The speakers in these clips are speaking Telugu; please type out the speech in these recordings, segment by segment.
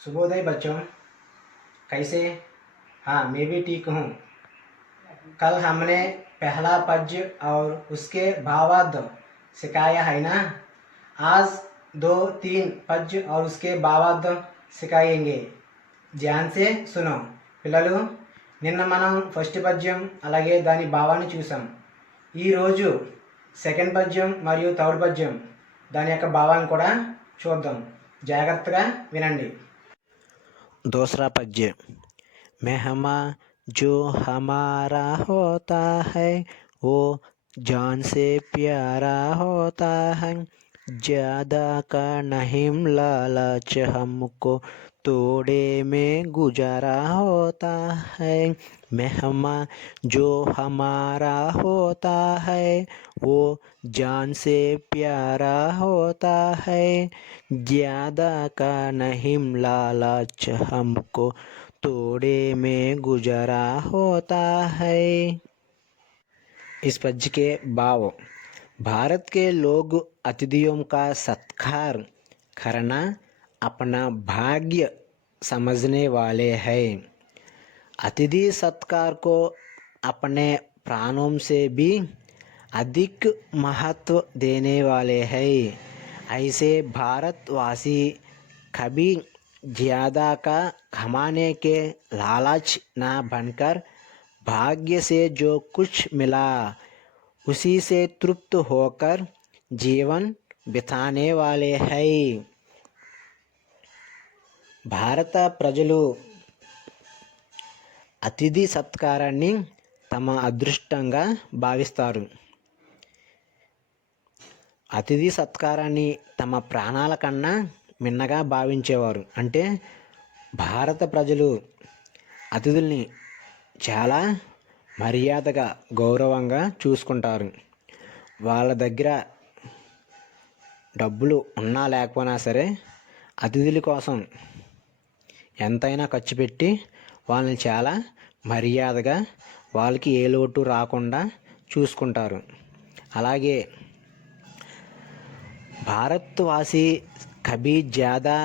शुभोदय बच्चों, कैसे? हाँ, मैं भी ठीक हूँ। कल हमने पहला पद्य और उसके भावार्थ सिखाया है ना। आज 2-3 पद्य और उसके भावार्थ सिखाएंगे। ధ్యాన్ से सुनो పిల్లలు, నిన్న మనం ఫస్ట్ పద్యం అలాగే దాని భావాన్ని చూసాం. ఈరోజు సెకండ్ పద్యం మరియు థర్డ్ పద్యం దాని యొక్క భావాన్ని కూడా చూద్దాం. జాగ్రత్తగా వినండి. दूसरा पद्य। मेहमा जो हमारा होता है वो जान से प्यारा होता है, ज़्यादा का नहीं लालच हमको तोड़े में गुजारा होता है। मेहमा जो हमारा होता है वो जान से प्यारा होता है, ज़्यादा का नहीं लालच हमको तोड़े में गुजारा होता है। इस पद्य के भाव। भारत के लोग अतिथियों का सत्कार करना अपना भाग्य समझने वाले हैं। अतिथि सत्कार को अपने प्राणों से भी अधिक महत्व देने वाले हैं। ऐसे भारतवासी कभी ज़्यादा का कमाने के लालच न बनकर भाग्य से जो कुछ मिला उसी से तृप्त होकर जीवन बिताने वाले हैं। భారత ప్రజలు అతిథి సత్కారాన్ని తమ అదృష్టంగా భావిస్తారు. అతిథి సత్కారాన్ని తమ ప్రాణాల కన్నా మిన్నగా భావించేవారు. అంటే భారత ప్రజలు అతిథుల్ని చాలా మర్యాదగా గౌరవంగా చూసుకుంటారు. వాళ్ళ దగ్గర డబ్బులు ఉన్నా లేకపోయినా సరే అతిథుల కోసం ఎంతైనా ఖర్చు పెట్టి వాళ్ళని చాలా మర్యాదగా వాళ్ళకి ఏ లోటు రాకుండా చూసుకుంటారు. అలాగే భారత్వాసి కభీ జ్యాదా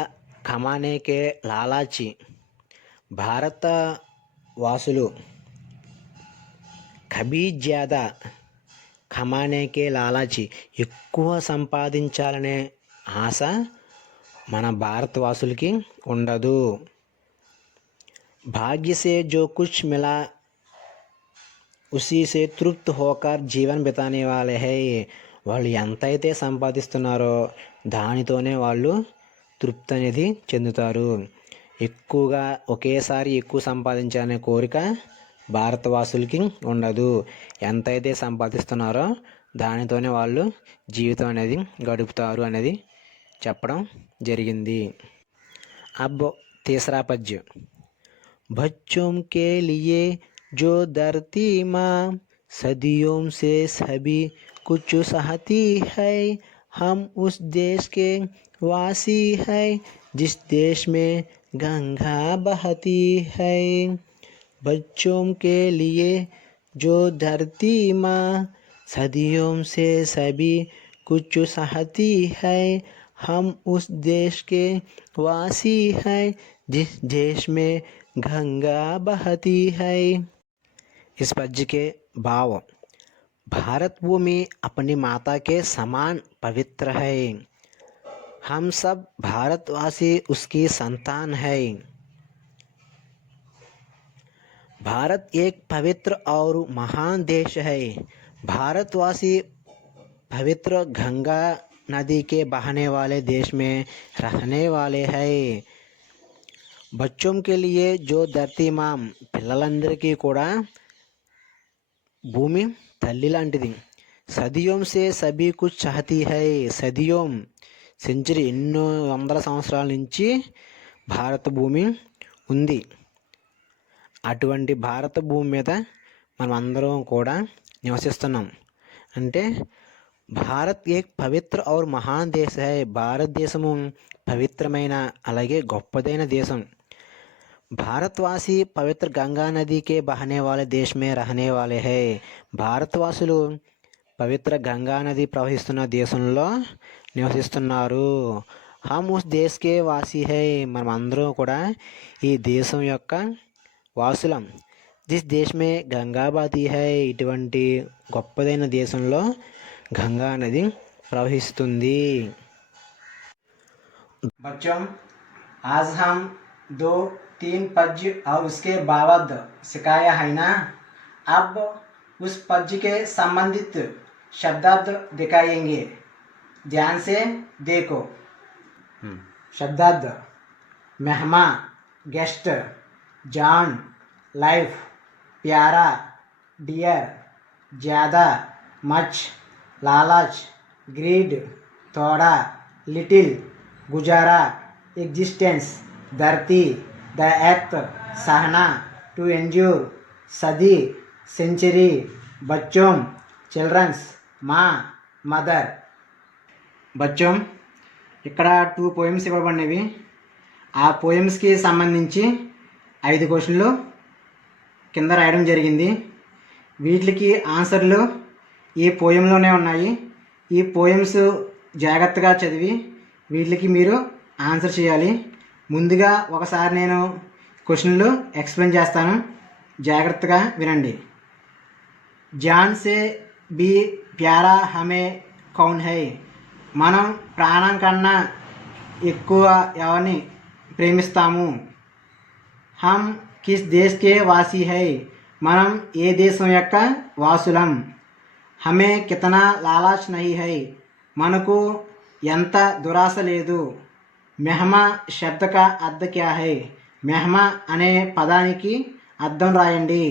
కమానేకే లాలాచి, భారత వాసులు కభీ జ్యాదా కమానేకే లాలాచి, ఎక్కువ సంపాదించాలనే ఆశ మన భారతవాసులకి ఉండదు. भाग्य से जो कुछ मिला उसी से तृप्त होकर జీవన్ బితానే వాలే హై. వాళ్ళు ఎంతైతే సంపాదిస్తున్నారో దానితోనే వాళ్ళు తృప్తి అనేది చెందుతారు. ఎక్కువగా ఒకేసారి ఎక్కువ సంపాదించాలనే కోరిక భారతవాసులకి ఉండదు. ఎంతైతే సంపాదిస్తున్నారో దానితోనే వాళ్ళు జీవితం అనేది గడుపుతారు అనేది చెప్పడం జరిగింది. అబ్బో తీసరా పద్యం. बच्चों के लिए जो धरती माँ सदियों से सभी कुछ सहती है, हम उस देश के वासी है जिस देश में गंगा बहती है। बच्चों के लिए जो धरती माँ सदियों से सभी कुछ सहती है, हम उस देश के वासी है जिस देश में गंगा बहती है। इस पद्य के भाव। भारत भूमि अपनी माता के समान पवित्र है। हम सब भारतवासी उसकी संतान है। भारत एक पवित्र और महान देश है। भारतवासी पवित्र गंगा नदी के बहने वाले देश में रहने वाले हैं. बच्चों के लिए जो धरती माँ, పిల్లలందరికీ కూడా భూమి తల్లి లాంటిది. సదియోం సే సభీ కుచ్ చాహతీ హై. సదియోం సెంచరీ, ఎన్నో వందల సంవత్సరాల నుంచి భారత భూమి ఉంది. అటువంటి భారత భూమి మీద మనం అందరం కూడా నివసిస్తున్నాం. అంటే భారత్ ఏక్ పవిత్ర ఔర్ మహాన్ దేశ హై. భారతదేశము పవిత్రమైన అలాగే గొప్పదైన దేశం. भारतवासी पवित्र गंगा नदी के बहने वाले देश में रहने वाले हैं. భారతవాసులు పవిత్ర గంగా నది ప్రవహిస్తున్న దేశంలో నివసిస్తున్నారు. హమ్ ఉస్ దేశ్ కే వాసి హై, మనం అందరం కూడా ఈ దేశం యొక్క వాసులం. జిస్ దేశ్ మే గంగా బహతీ హై, ఇటువంటి గొప్పదైన దేశంలో గంగా నది ప్రవహిస్తుంది. बच्चों, आज हम 2-3 पद्य और उसके बावद सिखाया है ना। अब उस पद्य के संबंधित शब्दार्थ दिखाएंगे, ध्यान से देखो। शब्दार्थ: मेहमा, गेस्ट, जान, लाइफ, प्यारा, डियर, ज़्यादा, मच, लालच, ग्रीड, थोड़ा, लिटिल, गुजारा, एग्जिस्टेंस, धरती, द एक्ट, सहना, टू एंड्योर, सदी, सेंचुरी, बच्चों, चिल्ड्रंस, माँ, మదర్. బచ్చం, ఇక్కడ 2 పోయమ్స్ ఇవ్వబడినవి. ఆ పోయమ్స్కి సంబంధించి 5 క్వశ్చన్లు కింద రాయడం జరిగింది. వీటికి ఆన్సర్లు ఈ పోయంలోనే ఉన్నాయి. ఈ పోయమ్స్ జాగ్రత్తగా చదివి వీటికి మీరు ఆన్సర్ చేయాలి. ముందుగా ఒకసారి నేను క్వశ్చన్లు ఎక్స్ప్లెయిన్ చేస్తాను, జాగ్రత్తగా వినండి. జాన్ సే బి ప్యారా హమే కౌన్ హై, మనం ప్రాణం కన్నా ఎక్కువ ఎవరిని ప్రేమిస్తాము. హమ్ కిస్ దేశ్ కే వాసి హై, మనం ఏ దేశం యొక్క వాసులం. హమే కితనా లాలాచ్ నహీ హై, మనకు ఎంత దురాశ లేదు. మెహమా శబ్ద కా అర్థ క్యా హై, మెహమా అనే పదానికి అర్థం రాయండి.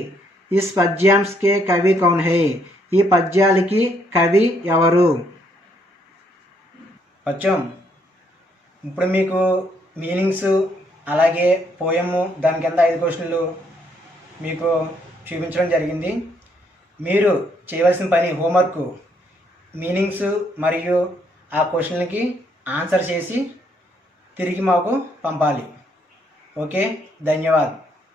ఇస్ పద్యాంశ్ కే కవి కౌన్ హై, ఈ పద్యాలకి కవి ఎవరు. బచ్చం, ఇప్పుడు మీకు మీనింగ్స్ అలాగే పోయము దాని కింద 5 క్వశ్చన్లు మీకు చూపించడం జరిగింది. మీరు చేయవలసిన పని హోంవర్క్ మీనింగ్స్ మరియు ఆ క్వశ్చన్లకి ఆన్సర్ చేసి తిరిగి మాకు పంపాలి. ఓకే, ధన్యవాదాలు.